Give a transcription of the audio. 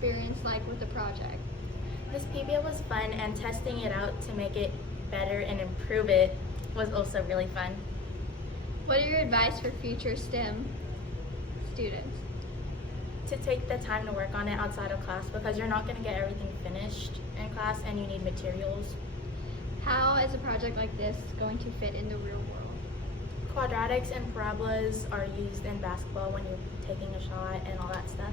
experience like with the project? This PBL was fun, and testing it out to make it better and improve it was also really fun. What are your advice for future STEM students? To take the time to work on it outside of class, because you're not going to get everything finished in class and you need materials. How is a project like this going to fit in the real world? Quadratics and parabolas are used in basketball when you're taking a shot and all that stuff.